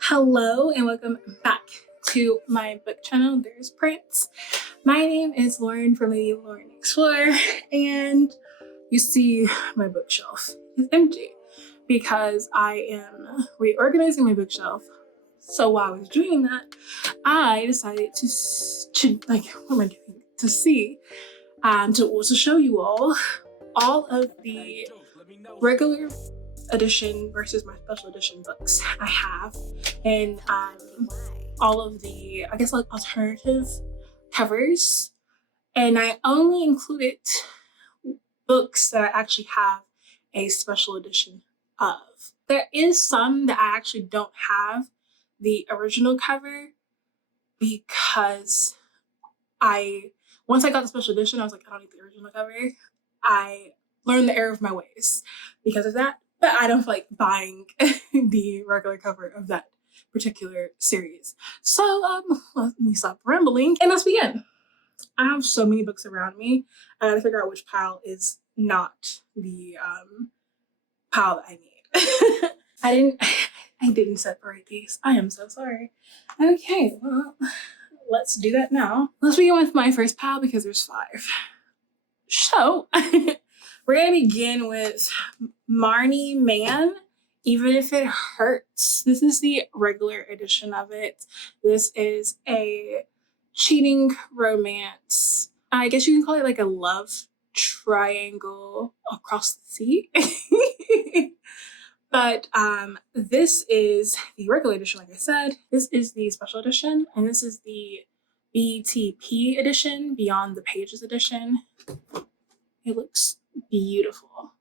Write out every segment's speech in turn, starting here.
Hello and welcome back to my book channel, There's Prince. My name is Lauren from Lady Lauren Explorer, and you see my bookshelf is empty because I am reorganizing my bookshelf. So while I was doing that, I decided to what am I doing? To show you all of the regular edition versus my special edition books I have, and all of the, I guess, like alternative covers. And I only included books that I actually have a special edition of. There is some that I actually don't have the original cover because once I got the special edition, I was like, I don't need the original cover. I learned the error of my ways because of that, but I don't feel like buying the regular cover of that particular series. So let me stop rambling and let's begin. I have so many books around me. I gotta figure out which pile is not the pile that I need. I didn't separate these. I am so sorry. Okay, well, let's do that now. Let's begin with my first pile because there's 5. So we're gonna begin with Marnie Man, Even If It Hurts. This is the regular edition of it. This is a cheating romance. I guess you can call it like a love triangle across the sea. But this is the regular edition, like I said. This is the special edition, and this is the BTP edition, Beyond the Pages edition. It looks beautiful.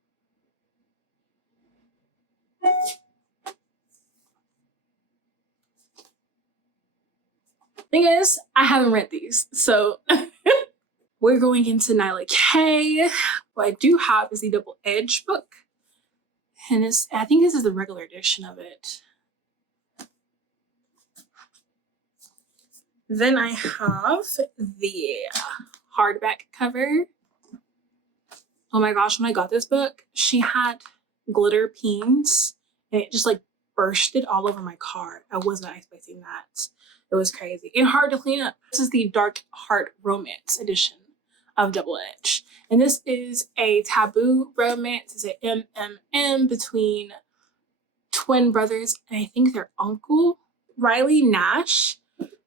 Thing is, I haven't read these, so we're going into Nyla K. What I do have is the Double Edge book, and I think this is the regular edition of it. Then I have the hardback cover. Oh my gosh, when I got this book, she had glitter peens and it just like bursted all over my car. I was not expecting that. It was crazy and hard to clean up. This is the Dark Heart Romance edition of Double Edge. And this is a taboo romance. It's an MMM between twin brothers and I think their uncle, Riley Nash.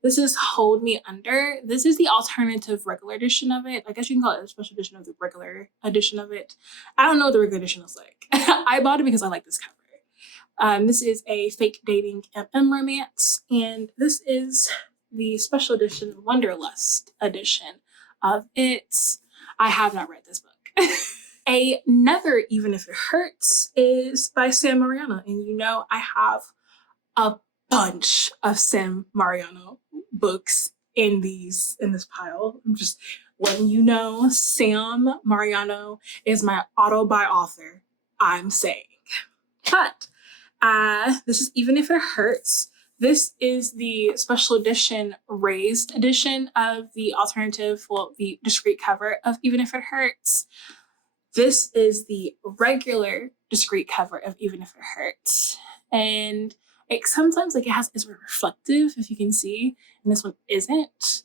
This is Hold Me Under. This is the alternative regular edition of it. I guess you can call it a special edition of the regular edition of it. I don't know what the regular edition looks like. I bought it because I like this cover. This is a fake dating MM romance, and this is the special edition Wanderlust edition of it. I have not read this book. Another Even If It Hurts is by Sam Mariano, and you know I have a bunch of Sam Mariano books in this pile. I'm just letting you know, Sam Mariano is my auto-buy author, I'm saying. But this is Even If It Hurts. This is the special edition raised edition of the alternative, the discreet cover of Even If It Hurts. This is the regular discreet cover of Even If It Hurts. And it sometimes it's reflective, if you can see, and this one isn't.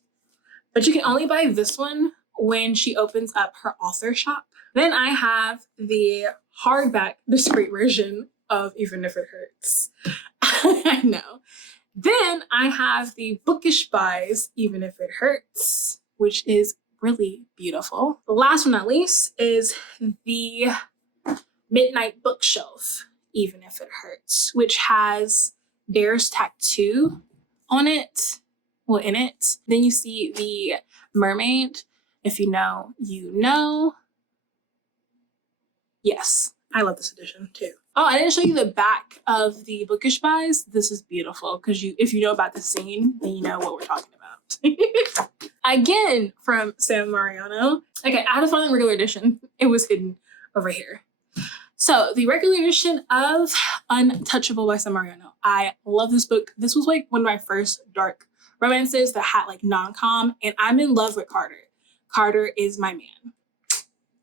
But you can only buy this one when she opens up her author shop. Then I have the hardback discreet version of Even If It Hurts. I know. Then I have the Bookish Buys Even If It Hurts, which is really beautiful. The last but not least is the Midnight Bookshelf Even If It Hurts, which has Dare's tattoo on it, in it. Then you see the mermaid. If you know, you know. Yes, I love this edition too. Oh, I didn't show you the back of the Bookish Buys. This is beautiful because if you know about the scene, then you know what we're talking about. Again, from Sam Mariano. Okay, I had to find the regular edition. It was hidden over here. So the regular edition of Untouchable by Sam Mariano. I love this book. This was like one of my first dark romances that had like non-com, and I'm in love with Carter. Carter is my man.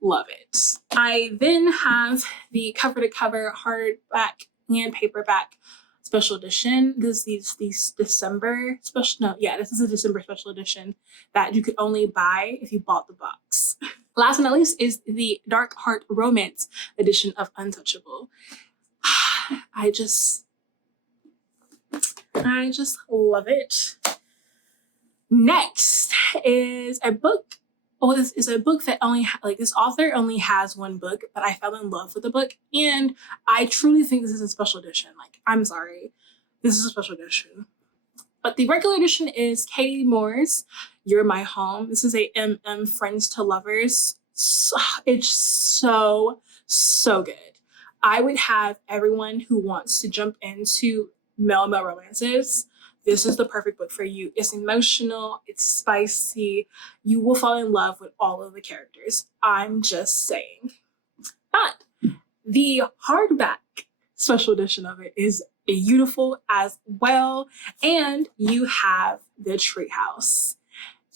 love it. I then have the cover to cover hardback and paperback special edition. This is these December special, no, yeah, this is a December special edition that you could only buy if you bought the box. Last but not least is the Dark Heart Romance edition of Untouchable. I just love it. Next is a book. Well, this is a book that only this author only has one book, but I fell in love with the book, and I truly think this is a special edition. Like, I'm sorry, this is a special edition. But the regular edition is Katie Moore's You're My Home. This is a MM Friends to Lovers. It's so good. I would have everyone who wants to jump into male romances. This is the perfect book for you. It's emotional, it's spicy. You will fall in love with all of the characters. I'm just saying. But the hardback special edition of it is beautiful as well. And you have the treehouse.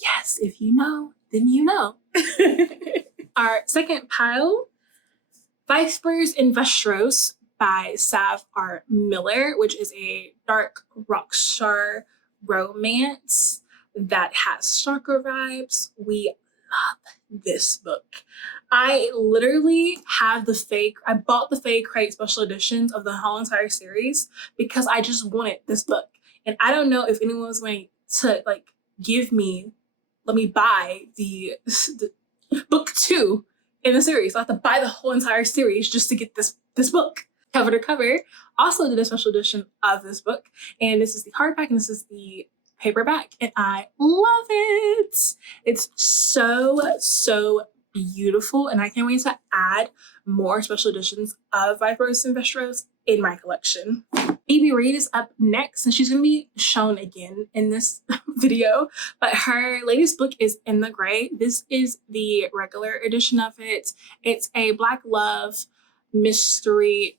Yes, if you know, then you know. Our second pile, Vipers and Vestros by Sav R. Miller, which is a dark rock star romance that has stalker vibes. We love this book. I literally have I bought the Faye Crate special editions of the whole entire series because I just wanted this book. And I don't know if anyone was going to let me buy the book 2 in the series. So I have to buy the whole entire series just to get this book. Cover to cover also did a special edition of this book, and this is the hardback and this is the paperback, and I love it. It's so beautiful, and I can't wait to add more special editions of Vipers and Vestros in my collection. Bibi Reed is up next, and she's going to be shown again in this video, but her latest book is In the Gray. This is the regular edition of it. It's a Black love mystery,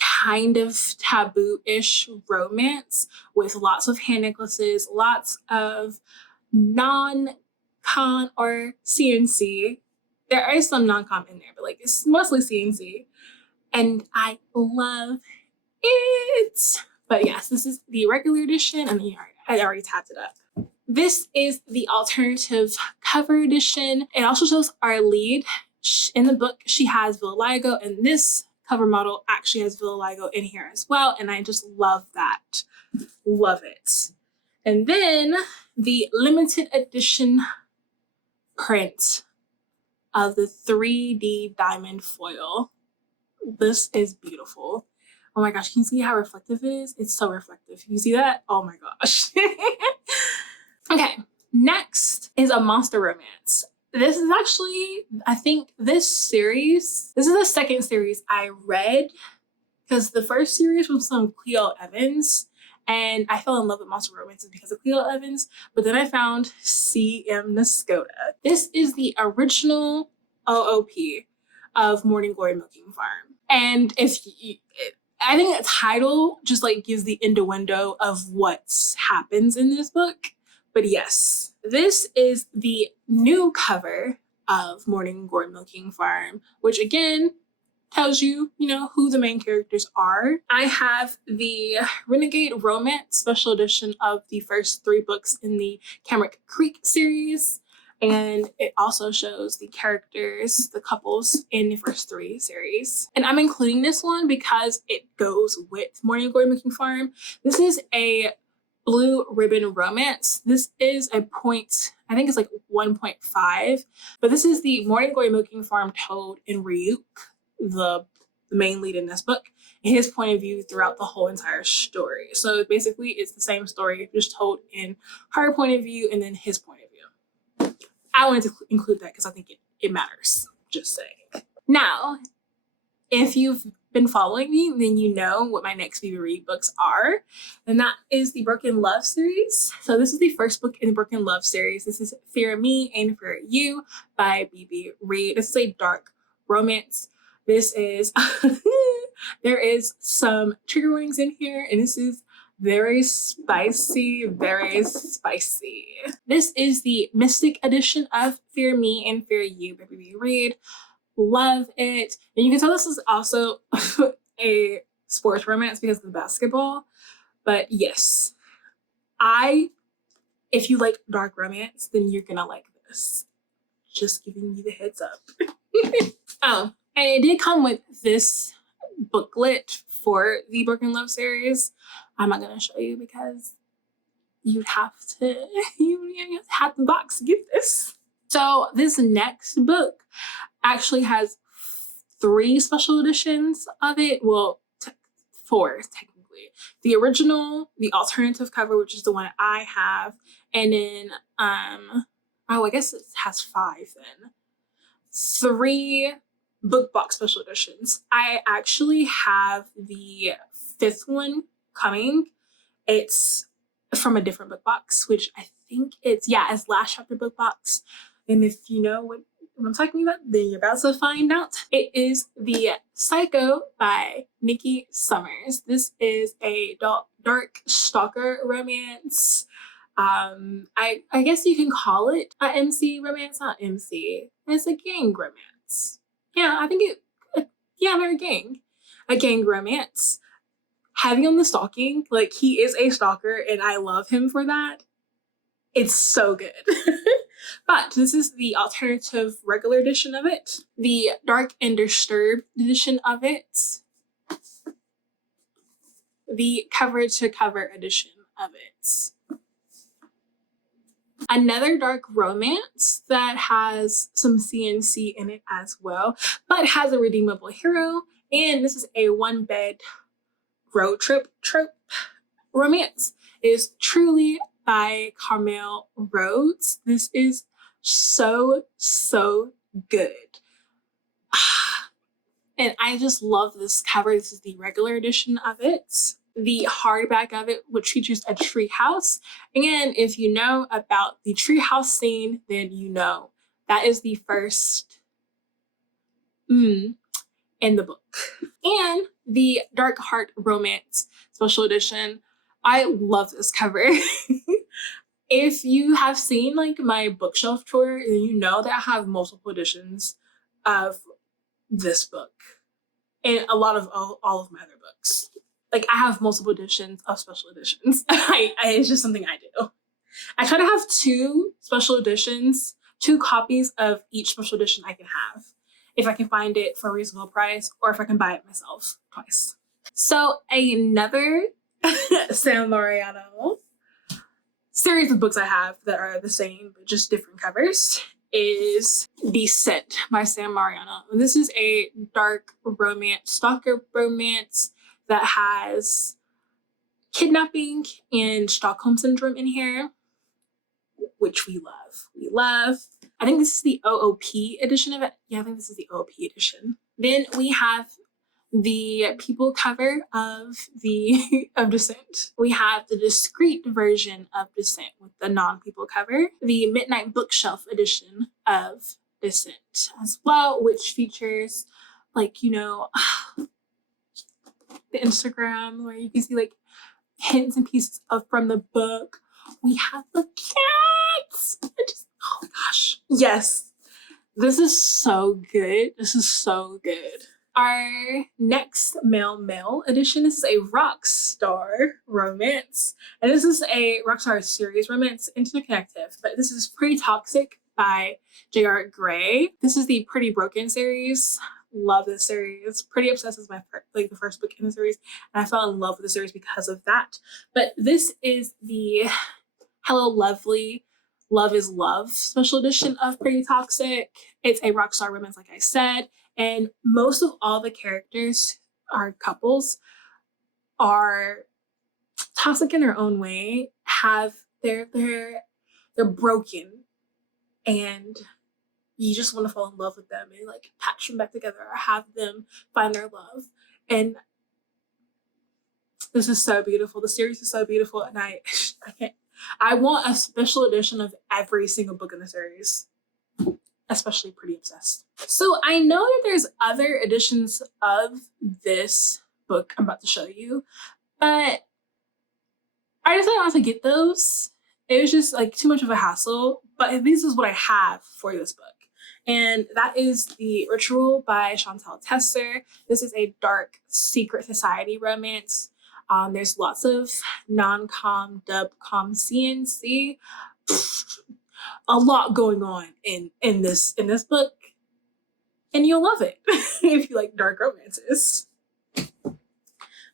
kind of taboo-ish romance with lots of hand necklaces, lots of non-con or CNC. There is some non-com in there, but like it's mostly CNC, and I love it. But yes, this is the regular edition, and I already tapped it up. This is the alternative cover edition. It also shows our lead. In the book, she has vitiligo, and this cover model actually has vitiligo in here as well, and I just love that. Love it. And then the limited edition print of the 3D diamond foil. This is beautiful. Oh my gosh, can you see how reflective it is? It's so reflective. You see that? Oh my gosh. Okay, next is a monster romance. This is actually, I think this is the second series I read, because the first series was some Cleo Evans, and I fell in love with monster romances because of Cleo Evans, but then I found C.M. Nascoda. This is the original OOP of Morning Glory Milking Farm. And I think the title just like gives the innuendo of what happens in this book. But yes, this is the new cover of Morning Glory Milking Farm, which again tells you, who the main characters are. I have the Renegade Romance special edition of the first 3 books in the Camric Creek series. And it also shows the characters, the couples in the first 3 series. And I'm including this one because it goes with Morning Glory Milking Farm. This is a Blue Ribbon Romance. This is a point, I think it's like 1.5, but this is the Morning Glory Milking Farm told in Ryuk, the main lead in this book, and his point of view throughout the whole entire story. So basically it's the same story, just told in her point of view and then his point of view. I wanted to include that because I think it matters, just saying. Now, if you've been following me, then you know what my next Bibi Reed books are, and that is the Broken Love series. So this is the first book in the Broken Love series. This is Fear Me and Fear You by Bibi Reed. This is a dark romance. This is there is some trigger warnings in here, and this is very spicy, very spicy. This is the Mystic edition of Fear Me and Fear You by Bibi Reed. love it. And you can tell this is also a sports romance because of the basketball. But yes, if you like dark romance, then you're gonna like this. Just giving you the heads up. Oh, and it did come with this booklet for the Broken Love series. I'm not gonna show you because you'd have to you have the box to get this. So this next book actually has 3 special editions of it. Well, 4 technically. The original, the alternative cover, which is the one I have, and then I guess it has 5 then. 3 book box special editions. I actually have the 5th one coming. It's from a different book box, which I think it's Last Chapter book box. And if you know what I'm talking about, then you're about to find out. It is the Psycho by Nikki Summers. This is a dark stalker romance. I guess you can call it a MC romance, not MC. It's a gang romance. Yeah, I think they're a gang romance. Heavy on the stalking, like he is a stalker and I love him for that. It's so good. But this is the alternative regular edition of it, the Dark and Disturbed edition of it, the cover-to-cover edition of it. Another dark romance that has some CNC in it as well, but has a redeemable hero. And this is a one-bed road trip trope romance. It is Truly by Carmel Rhodes. This is so good. And I just love this cover. This is the regular edition of it. The hardback of it, which features a tree house. And if you know about the tree house scene, then you know that is the first in the book. And the Dark Heart Romance special edition. I love this cover. If you have seen like my bookshelf tour, then you know that I have multiple editions of this book and a lot of all of my other books. Like I have multiple editions of special editions. It's just something I do. I try to have 2 special editions, 2 copies of each special edition I can have, if I can find it for a reasonable price or if I can buy it myself twice. So another Sam Mariano series of books I have that are the same but just different covers is Descent by Sam Mariano. This is a dark romance, stalker romance that has kidnapping and Stockholm Syndrome in here, which we love. We love. I think this is the OOP edition of it. Yeah, I think this is the OOP edition. Then we have the people cover of Descent. We have the discreet version of Descent with the non-people cover. The Midnight Bookshelf edition of Descent as well, which features like, you know, the Instagram where you can see like hints and pieces from the book. We have the cats. Oh my gosh. Yes. This is so good. This is so good. Our next male edition, this is a Rockstar romance. And this is a Rockstar series romance, interconnective, but this is Pretty Toxic by J.R. Gray. This is the Pretty Broken series. Love this series. Pretty Obsessed is the first book in the series, and I fell in love with the series because of that. But this is the Hello Lovely, Love is Love special edition of Pretty Toxic. It's a Rockstar romance, like I said, and most of all the characters, our couples, are toxic in their own way. They're broken, and you just want to fall in love with them and like patch them back together or have them find their love. And this is so beautiful. The series is so beautiful, and I want a special edition of every single book in the series, especially Pretty Obsessed. So I know that there's other editions of this book I'm about to show you, but I decided not to get those. It was just like too much of a hassle, but this is what I have for this book. And that is The Ritual by Chantal Tesser. This is a dark secret society romance. There's lots of non-com, dub-com CNC. A lot going on in this book, and you'll love it if you like dark romances.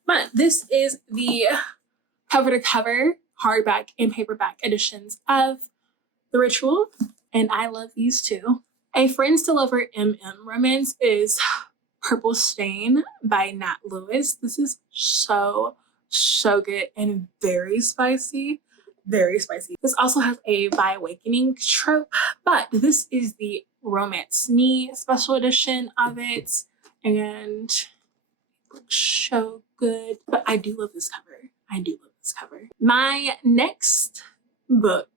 But this is the cover-to-cover hardback and paperback editions of The Ritual, and I love these too. A Friends to Lover MM romance is Purple Stain by Nat Lewis. This is so good and very spicy. Very spicy. This also has a By Awakening trope, but this is the Romance Me special edition of it, and it looks so good. But I do love this cover. I do love this cover. My next book,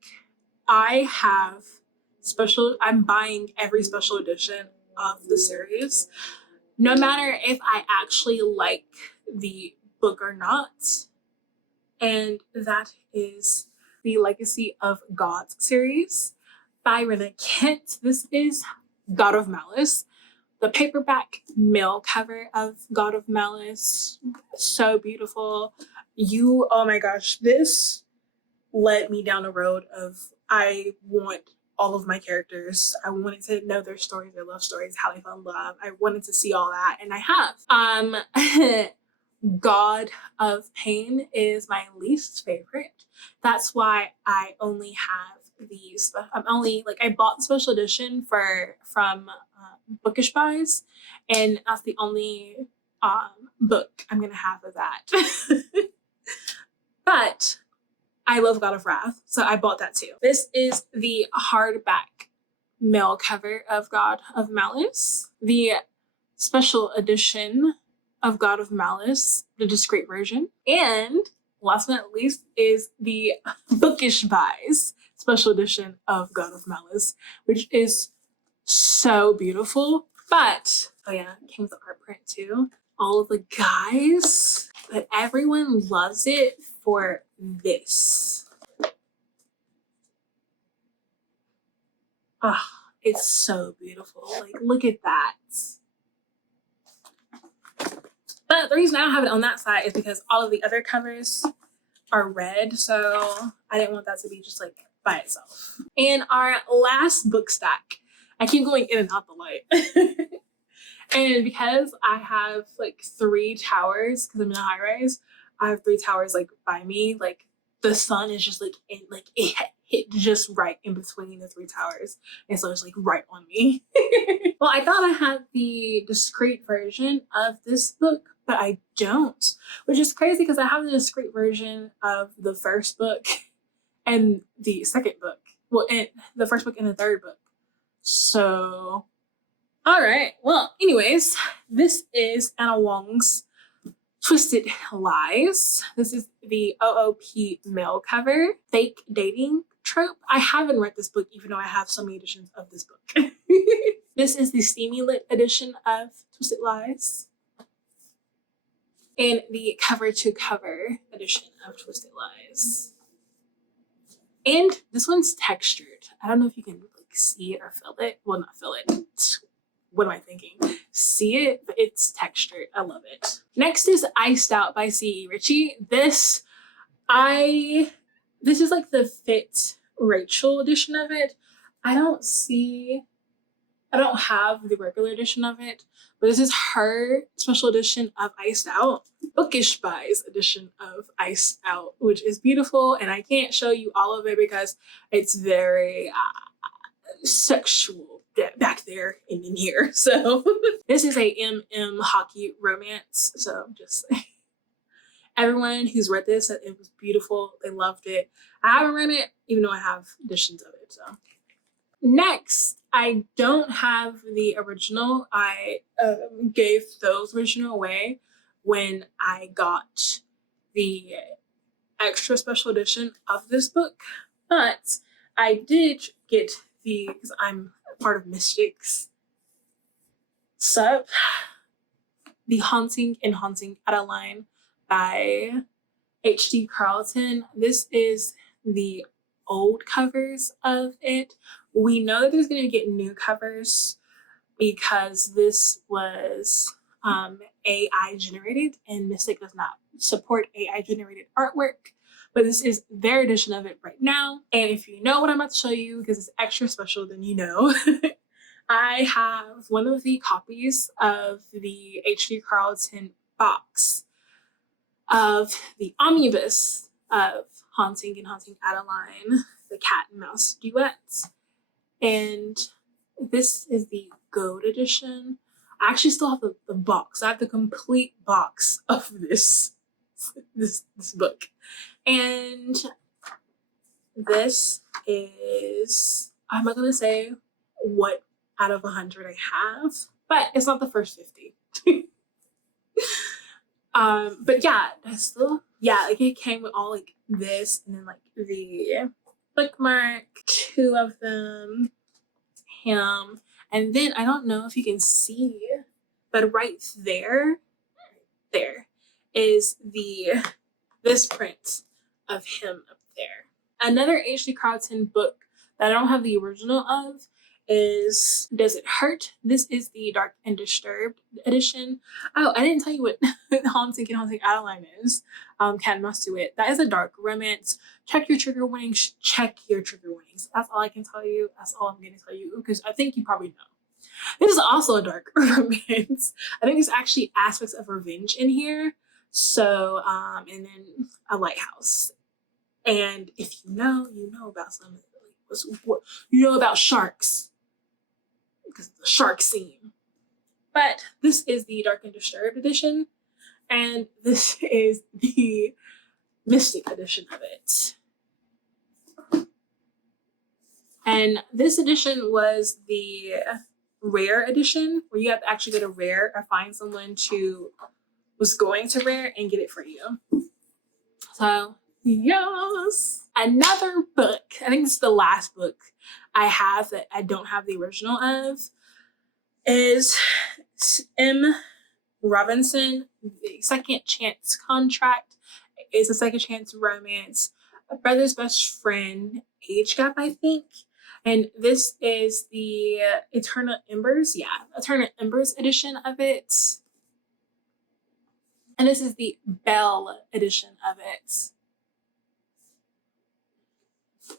I'm buying every special edition of the series, no matter if I actually like the book or not. And that is the Legacy of Gods series by Rena Kent. This is God of Malice, the paperback male cover of God of Malice. So beautiful. Oh my gosh, this led me down a road of I want all of my characters. I wanted to know their stories, their love stories, how they fell in love. I wanted to see all that, and I have. God of Pain is my least favorite. That's why I only have these. I bought the special edition from Bookish Buys, and that's the only book I'm gonna have of that. But I love God of Wrath, so I bought that too. This is the hardback male cover of God of Malice, the special edition of God of Malice, the discreet version, and last but not least is the Bookish Buys special edition of God of Malice, which is so beautiful. But oh yeah, it came with the art print too. All of the guys, but everyone loves it for this. Oh, it's so beautiful. Like, look at that. But the reason I don't have it on that side is because all of the other covers are red, so I didn't want that to be just like by itself. And our last book stack, I keep going in and out the light. And because I have like 3 towers, because I'm in a high rise, I have 3 towers like by me. Like the sun is just like it hit just right in between the 3 towers, and so it's like right on me. Well, I thought I had the discreet version of this book, but I don't, which is crazy because I have the discreet version of the first book and the second book. Well, and the first book and the third book. So, all right. Well, anyways, this is Anna Wong's Twisted Lies. This is the OOP male cover, fake dating trope. I haven't read this book, even though I have so many editions of this book. This is the steamy lit edition of Twisted Lies, and the cover to cover edition of Twisted Lies. And this one's textured. I don't know if you can like see it or feel it. Well, not feel it. What am I thinking? See it, but it's textured. I love it. Next is Iced Out by C.E. Ritchie. This is like the Fit Rachel edition of it. I don't have the regular edition of it, but this is her special edition of Iced Out, Bookish Buys edition of Iced Out, which is beautiful, and I can't show you all of it because it's very sexual back there and in here. So this is a MM hockey romance, so just everyone who's read this said it was beautiful. They loved it. I haven't read it, even though I have editions of it. So next, I don't have the original. I gave those original away when I got the extra special edition of this book, but I did get because I'm part of Mystics sub, The Haunting and Haunting Adeline by H.D. Carlton. This is the old covers of it We know that there's going to get new covers because this was AI generated, and Mystic does not support AI generated artwork, but this is their edition of it right now. And if you know what I'm about to show you, because it's extra special, then you know. I have one of the copies of the H.D. Carlton box of the omnibus of Haunting and Haunting Adeline, the cat and mouse duets. And this is the gold edition. I actually still have the box. I have the complete box of this book. And this is, I'm not gonna say what out of 100 I have, but it's not the first 50. But yeah, that's still, yeah, like it came with all like this, and then like the bookmark, 2 of them, him, and then I don't know if you can see, but right there is this print of him up there. Another H.D. Carlton book that I don't have the original of is Does It Hurt? This is the Dark and Disturbed edition. Oh, I didn't tell you what Haunting and Haunting Adeline is. Cat and Mouse Duet. That is a dark romance. Check your trigger warnings. Check your trigger warnings. That's all I can tell you. That's all I'm going to tell you, because I think you probably know. This is also a dark romance. I think there's actually aspects of revenge in here. So, and then a lighthouse. And if you know about something. You know about sharks, because of the shark scene. But this is the Dark and Disturbed edition, and this is the Mystic edition of it. And this edition was the rare edition, where you have to actually get a rare or find someone who was going to rare and get it for you. So yes. Another book, I think this is the last book I have that I don't have the original of, is M. Robinson, The Second Chance Contract. It's a second chance romance, a brother's best friend, age gap, I think. And this is the Eternal Embers edition of it. And this is the Belle edition of it.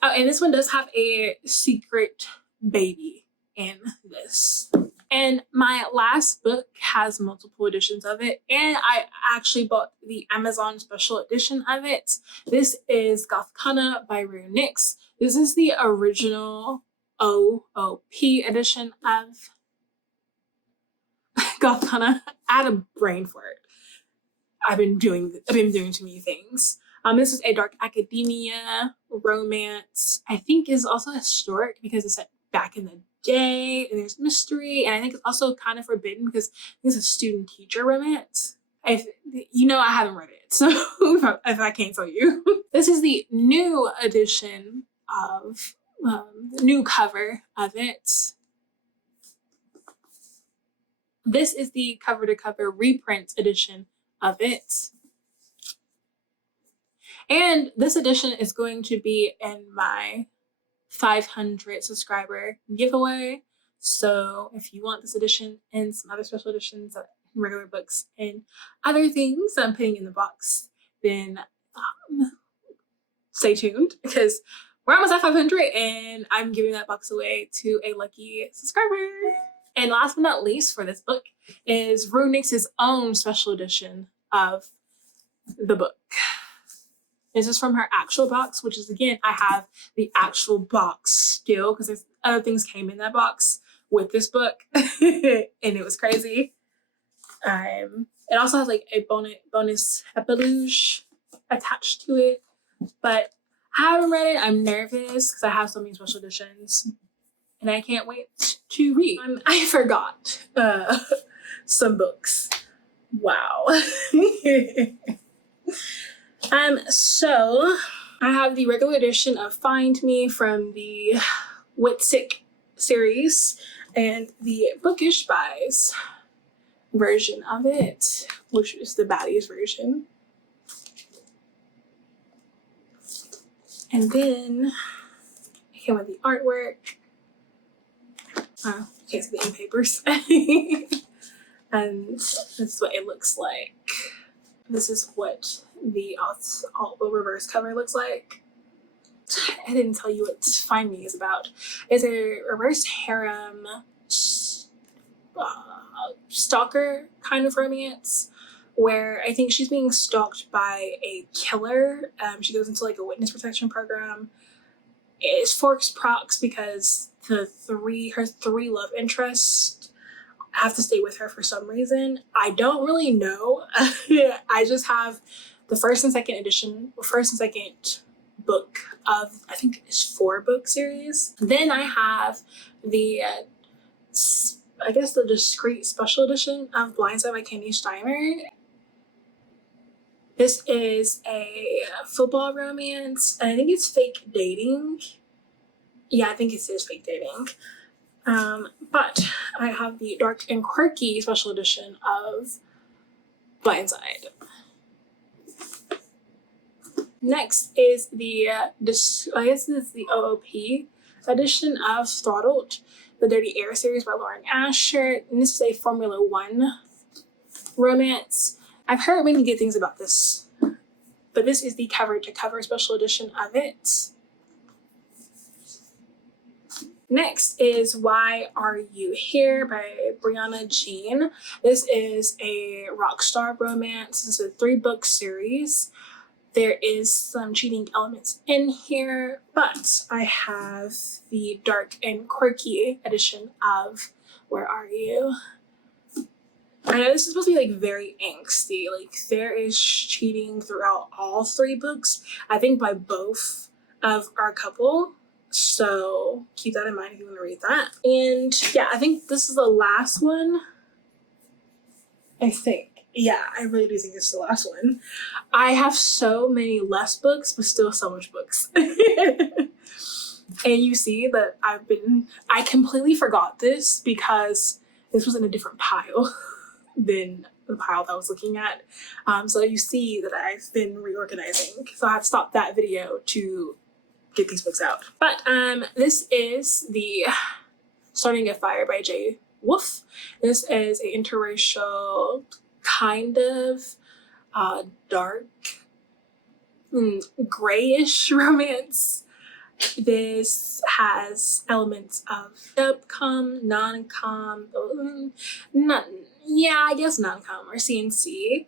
Oh, and this one does have a secret baby in this. And my last book has multiple editions of it, and I actually bought the Amazon special edition of it. This is Gothkana by Rue Nix. This is the original OOP edition of Gothkana. I had a brain for it. I've been doing too many things. This is a dark academia romance. I think is also historic because it's set back in the day, and there's mystery, and I think it's also kind of forbidden because it's a student-teacher romance. If you know, I haven't read it, so if I can't tell you. This is the new edition of the new cover of it. This is the cover-to-cover reprint edition of it. And this edition is going to be in my 500 subscriber giveaway. So if you want this edition and some other special editions of regular books and other things I'm putting in the box, then stay tuned, because we're almost at 500 and I'm giving that box away to a lucky subscriber. And last but not least for this book is Rue Nix's own special edition of the book. This is from her actual box, which is, again, I have the actual box still because there's other things came in that box with this book and it was crazy. It also has like a bonus epilogue attached to it, but I haven't read it. I'm nervous because I have so many special editions and I can't wait to read. I forgot some books. Wow. So I have the regular edition of Find Me from the Whitsick series and the Bookish Buys version of it, which is the Baddies version. And then I came with the artwork. You can't see the ink papers. And this is what it looks like. This is what the alt reverse cover looks like. I didn't tell you what Find Me is about. It's a reverse harem stalker kind of romance where I think she's being stalked by a killer. She goes into like a witness protection program. It's Forks Prox because her three love interests have to stay with her for some reason. I don't really know. I just have the first and second book of, I think it's 4-book series. Then I have the I guess the discreet special edition of Blindside by Candy Steiner. This is a football romance, and I think it's fake dating. Yeah, I think it is fake dating. But I have the dark and quirky special edition of Blindside. Next is the, I guess this is the OOP edition of Throttled, the Dirty Air series by Lauren Asher. And this is a Formula One romance. I've heard many good things about this, but this is the cover-to-cover special edition of it. Next is Why Are You Here by Brianna Jean. This is a rock star romance. This is a 3-book series. There is some cheating elements in here, but I have the dark and quirky edition of Where Are You? I know this is supposed to be like very angsty. Like there is cheating throughout all 3 books, I think by both of our couple. So keep that in mind if you want to read that. And yeah, I think this is the last one. I think. Yeah, I really do think it's the last one. I have so many less books, but still so much books. And you see that I completely forgot this because this was in a different pile than the pile that I was looking at. So you see that I've been reorganizing. So I had to stop that video to get these books out. But this is the Starting a Fire by Jay Wolf. This is an interracial kind of dark grayish romance. This has elements of dubcom, non-com, I guess non-com or CNC.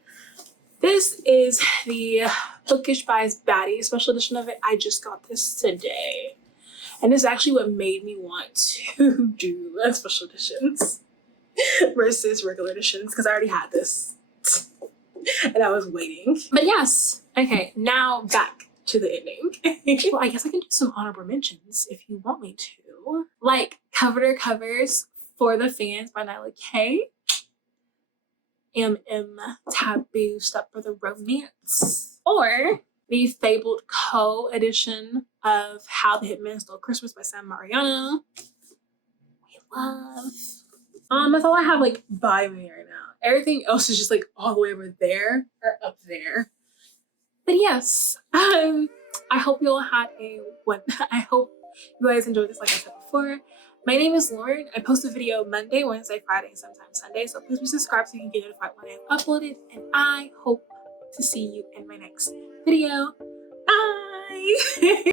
This is the Bookish Buys Baddie special edition of it. I just got this today. And this is actually what made me want to do special editions versus regular editions because I already had this and I was waiting. But yes, okay, now back to the ending. Well, I guess I can do some honorable mentions if you want me to. Like Cover to Covers for the Fans by Nyla K. Taboo Stepbrother Romance. Or the Fabled Co edition of How the Hitman Stole Christmas by Sam Mariano. We love. That's all I have like by me right now. Everything else is just like all the way over there or up there. But yes, I hope you all had I hope you guys enjoyed this like I said before. My name is Lauren. I post a video Monday, Wednesday, Friday, and sometimes Sunday. So please be subscribed so you can get notified when I have uploaded. And I hope to see you in my next video. Bye!